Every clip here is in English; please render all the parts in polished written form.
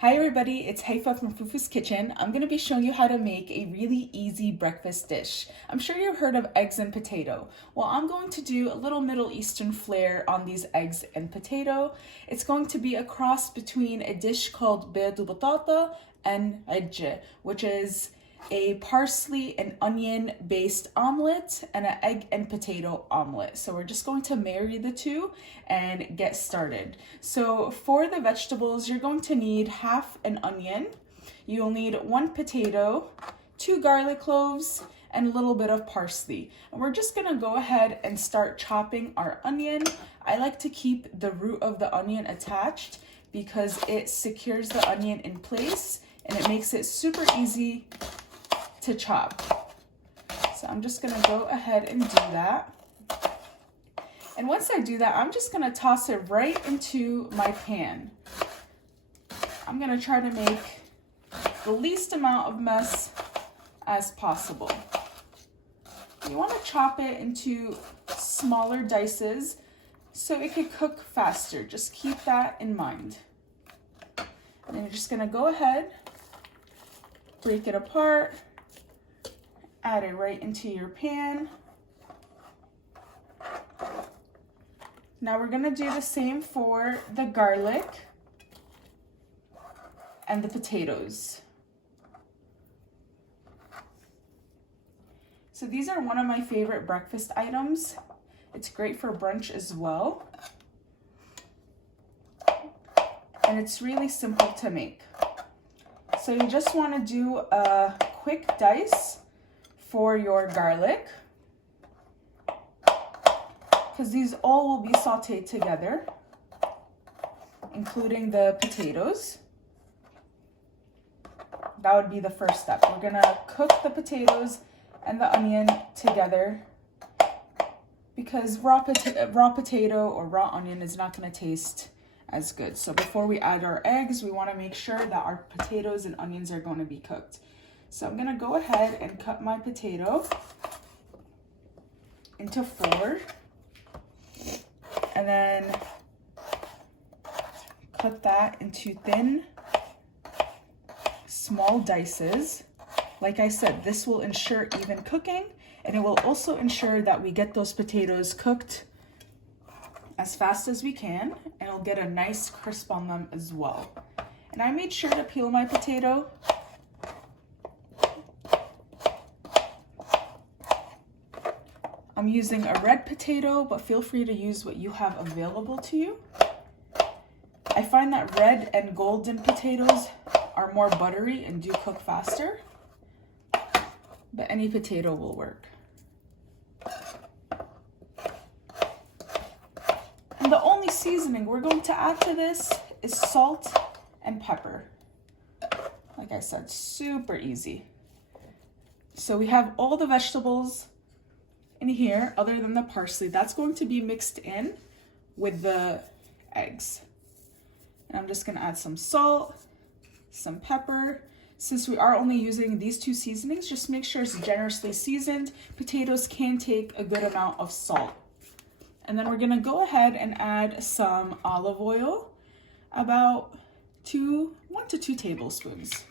Hi everybody, it's Haifa from Fufu's Kitchen. I'm going to be showing you how to make a really easy breakfast dish. I'm sure you've heard of eggs and potato. Well, I'm going to do a little Middle Eastern flair on these eggs and potato. It's going to be a cross between a dish called bedu batata and ajje, which is a parsley and onion based omelet and an egg and potato omelet. So we're just going to marry the two and get started. So for the vegetables, you're going to need half an onion. You'll need 1 potato, 2 garlic cloves, and a little bit of parsley. And we're just gonna go ahead and start chopping our onion. I like to keep the root of the onion attached because it secures the onion in place and it makes it super easy to chop. So I'm just gonna go ahead and do that. And once I do that, I'm just gonna toss it right into my pan. I'm gonna try to make the least amount of mess as possible. You wanna chop it into smaller dices so it can cook faster. Just keep that in mind. And then you're just gonna go ahead, break it apart, add it right into your pan. Now we're gonna do the same for the garlic and the potatoes. So these are one of my favorite breakfast items. It's great for brunch as well. And it's really simple to make. So you just wanna do a quick dice for your garlic, because these all will be sauteed together, including the potatoes. That would be the first step. We're gonna cook the potatoes and the onion together because raw potato or raw onion is not gonna taste as good. So before we add our eggs, we wanna make sure that our potatoes and onions are gonna be cooked. So I'm gonna go ahead and cut my potato into 4 and then cut that into thin, small dices. Like I said, this will ensure even cooking and it will also ensure that we get those potatoes cooked as fast as we can and it'll get a nice crisp on them as well. And I made sure to peel my potato. I'm using a red potato, but feel free to use what you have available to you. I find that red and golden potatoes are more buttery and do cook faster, but any potato will work. And the only seasoning we're going to add to this is salt and pepper. Like I said, super easy. So we have all the vegetables in here other than the parsley. That's going to be mixed in with the eggs. And I'm just gonna add some salt, some pepper. Since we are only using these 2 seasonings, just make sure it's generously seasoned. Potatoes can take a good amount of salt. And then we're gonna go ahead and add some olive oil, about 1 to 2 tablespoons.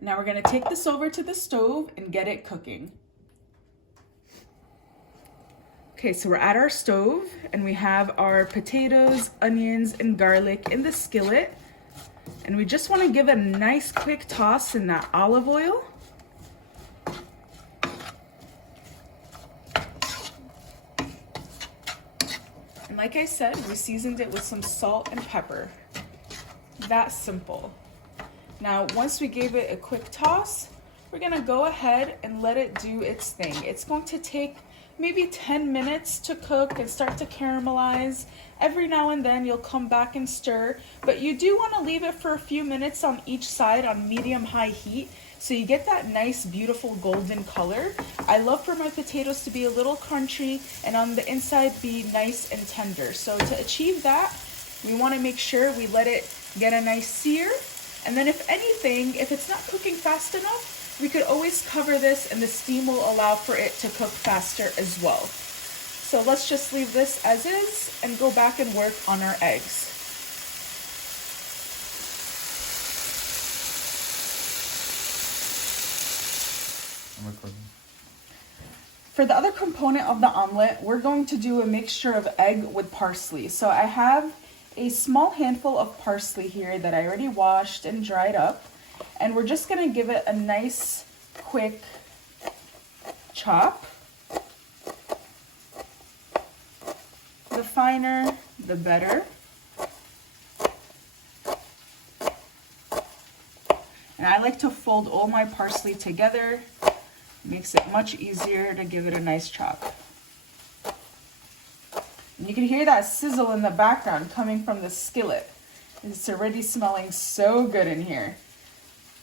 Now we're gonna take this over to the stove and get it cooking. Okay, so we're at our stove and we have our potatoes, onions, and garlic in the skillet. And we just want to give a nice quick toss in that olive oil. And like I said, we seasoned it with some salt and pepper. That simple. Now, once we gave it a quick toss, we're gonna go ahead and let it do its thing. It's going to take maybe 10 minutes to cook and start to caramelize. Every now and then you'll come back and stir, but you do want to leave it for a few minutes on each side on medium-high heat so you get that nice, beautiful golden color. I love for my potatoes to be a little crunchy and on the inside be nice and tender. So to achieve that, we want to make sure we let it get a nice sear. And then if anything, if it's not cooking fast enough, we could always cover this and the steam will allow for it to cook faster as well. So let's just leave this as is and go back and work on our eggs. I'm recording. For the other component of the omelet, we're going to do a mixture of egg with parsley. So I have a small handful of parsley here that I already washed and dried up. And we're just gonna give it a nice, quick chop. The finer, the better. And I like to fold all my parsley together. Makes it much easier to give it a nice chop. And you can hear that sizzle in the background coming from the skillet. It's already smelling so good in here.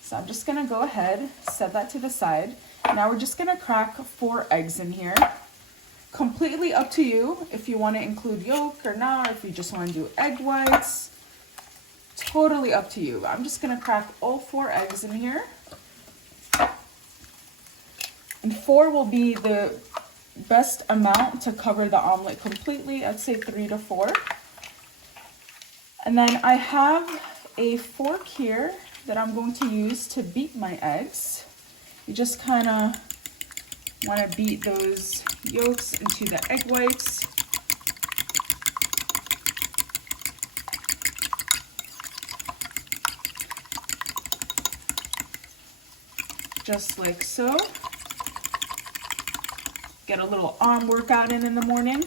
So I'm just gonna go ahead, set that to the side. Now we're just gonna crack 4 eggs in here. Completely up to you if you wanna include yolk or not, or if you just wanna do egg whites. Totally up to you. I'm just gonna crack all 4 eggs in here. And 4 will be the best amount to cover the omelet completely. I'd say 3 to 4. And then I have a fork here that I'm going to use to beat my eggs. You just kind of want to beat those yolks into the egg whites. Just like so. Get a little arm workout in the morning.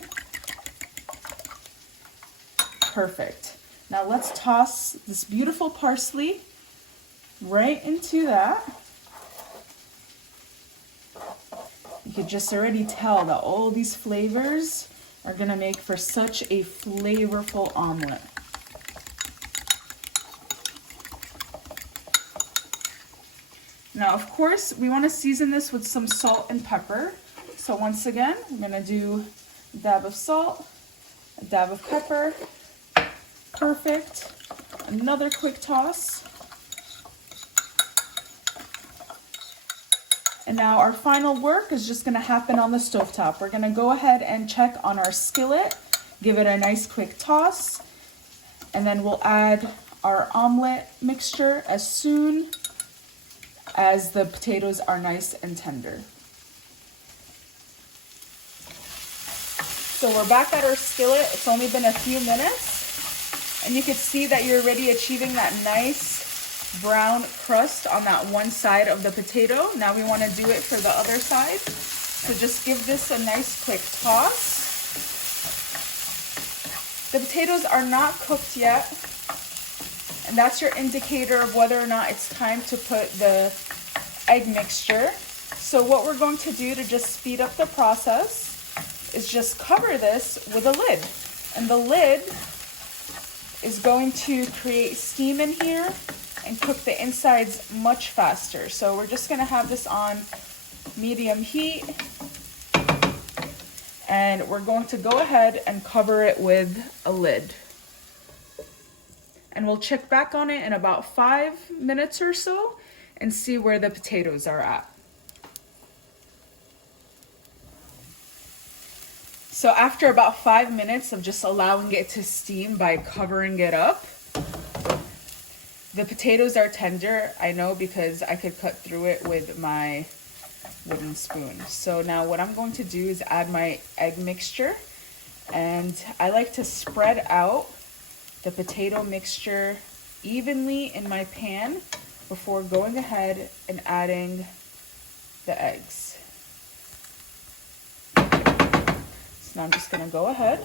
Perfect. Now let's toss this beautiful parsley right into that. You could just already tell that all these flavors are gonna make for such a flavorful omelet. Now, of course, we want to season this with some salt and pepper. So once again, I'm gonna do a dab of salt, a dab of pepper. Perfect. Another quick toss. And now our final work is just gonna happen on the stovetop. We're gonna go ahead and check on our skillet, give it a nice quick toss, and then we'll add our omelet mixture as soon as the potatoes are nice and tender. So we're back at our skillet. It's only been a few minutes, and you can see that you're already achieving that nice brown crust on that one side of the potato. Now we want to do it for the other side. So just give this a nice quick toss. The potatoes are not cooked yet, and that's your indicator of whether or not it's time to put the egg mixture. So what we're going to do to just speed up the process is just cover this with a lid. And the lid is going to create steam in here and cook the insides much faster. So we're just gonna have this on medium heat, and we're going to go ahead and cover it with a lid. And we'll check back on it in about 5 minutes or so and see where the potatoes are at. So after about 5 minutes of just allowing it to steam by covering it up, the potatoes are tender. I know because I could cut through it with my wooden spoon. So now what I'm going to do is add my egg mixture, and I like to spread out the potato mixture evenly in my pan before going ahead and adding the eggs. So now I'm just gonna go ahead.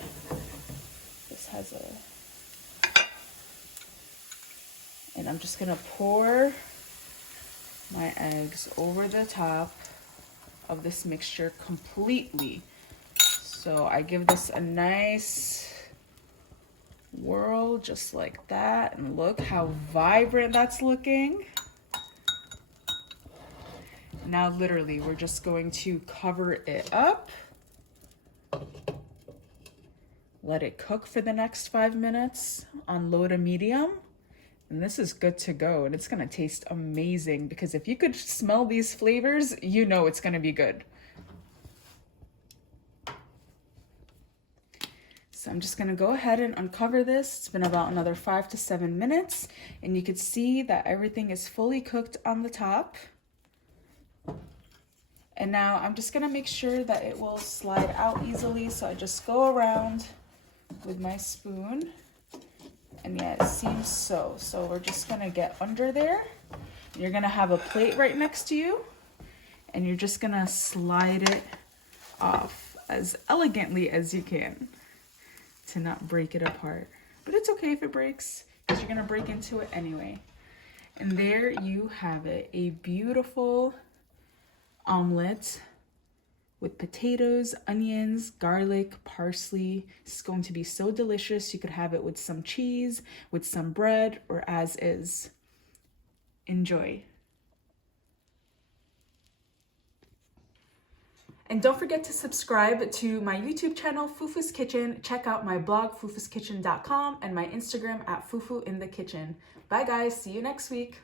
This has and I'm just gonna pour my eggs over the top of this mixture completely. So I give this a nice whirl just like that, and look how vibrant that's looking. Now literally we're just going to cover it up, let it cook for the next 5 minutes on low to medium, and this is good to go. And it's gonna taste amazing, because if you could smell these flavors, you know it's gonna be good. So I'm just gonna go ahead and uncover this. It's been about another 5 to 7 minutes, and you can see that everything is fully cooked on the top. And now I'm just gonna make sure that it will slide out easily. So I just go around with my spoon. And yeah, it seems so. So we're just gonna get under there. You're gonna have a plate right next to you. And you're just gonna slide it off as elegantly as you can to not break it apart. But it's okay if it breaks, because you're gonna break into it anyway. And there you have it, a beautiful omelet with potatoes, onions, garlic, parsley. It's going to be so delicious. You could have it with some cheese, with some bread, or as is. Enjoy. And don't forget to subscribe to my YouTube channel, Fufu's Kitchen. Check out my blog, fufuskitchen.com, and my Instagram at fufuinthekitchen. Bye guys, see you next week.